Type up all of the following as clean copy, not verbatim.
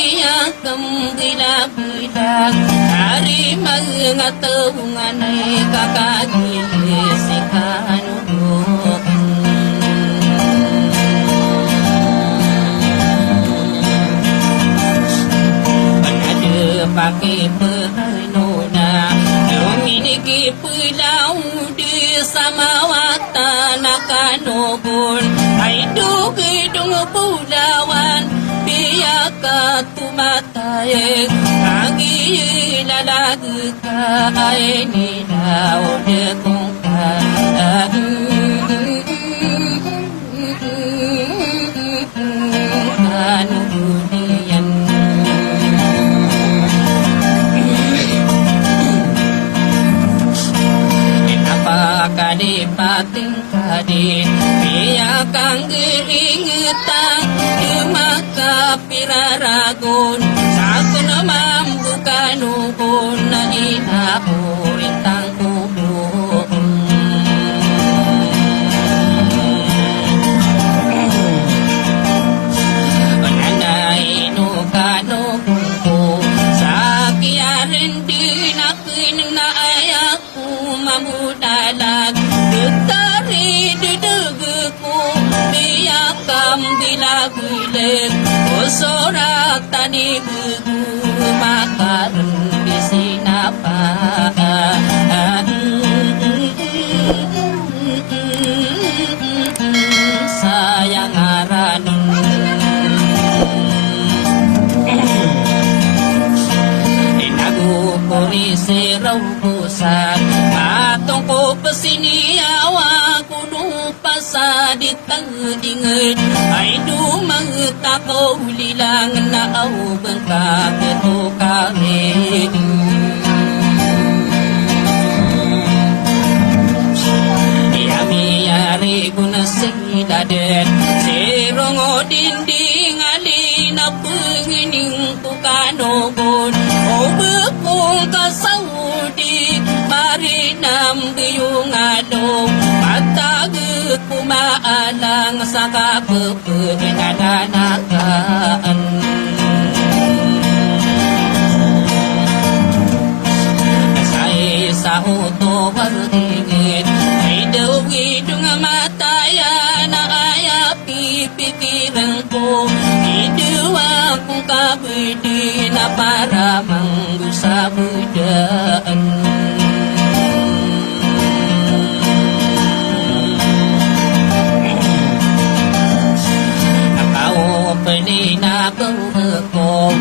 biyakam gila-gila hari mga taungan ay kakagilisikan pakai penona Dominiki pulau di samawata nakanogon Ay dugidong pulawan Biyaka tumatay Agi lalagu ka ay nilaw dekong ka Kadipating kadi Biyakang giringetang Dumaka piraragon Sako na mambukan ukon Na inapurin tang kubong Nanay no kanukong ko Sa kiyarin din akin na ayaku mamudalag Dutari duduguku Biyakam bilagulik Usorak tani buku Makaran bisinapa Sayang aranun Inagukuri siraw pusat Matong ko pasiniyawa kuno pasadit ang ingit Ay dumangtakaw lilang na aubang kapito kami Iyami-yari ko na sila din Sirong o dinding alin na pangining kukanogon O bukong kasaudi Marinam biyong along Pagtagot kumaalang sa kapapagdanagaan Nasay sa uto martingit Ay dawidong mataya na ayapi pikiran ko Iduwa kong kabudi na para manggusabudaan Pinapangako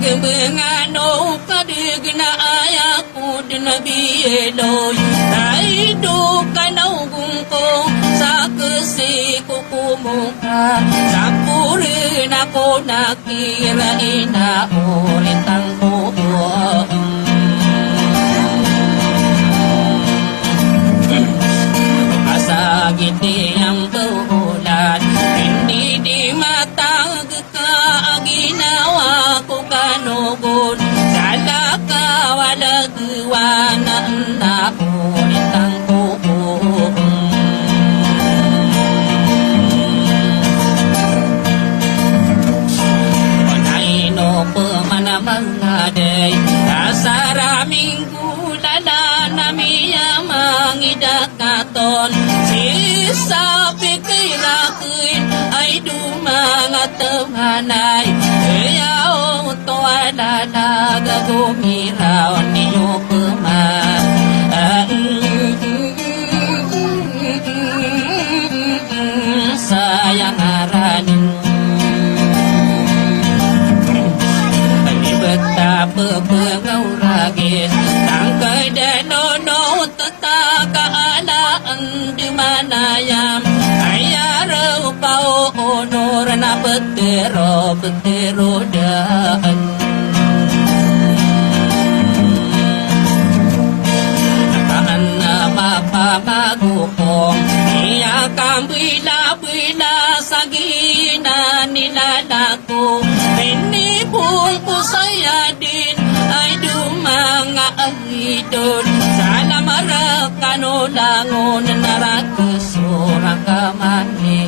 Nagmangano kadig na ayaku Dinabiyeloy Naido kanaugong ko Sa kasi kukumuka Sa purin ako nakirain na ulit ang buwan Masagit di ang bulan Hindi di matag ka ang ginawa ko kanugon Sala ka walagwanan na ulit ang buwan Panayno pamanamang naday Kasaraming gulala na miyamang idakaton Sisa pikirakin ay dumangat temanay Kaya o to alalaga gumiraw niyo peman Sayang aranin Betapa pengawragis Tangkay denono tatakaalaan di manayam Ayaraw pao honor na petero daan Nakaan na mapapagukong Iyakang bila-bila sa gina nilalako Pinipong ko saya din ay dumanga ahidon Sana marakano langon narakusura kamani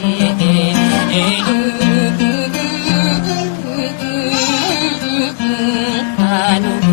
Paano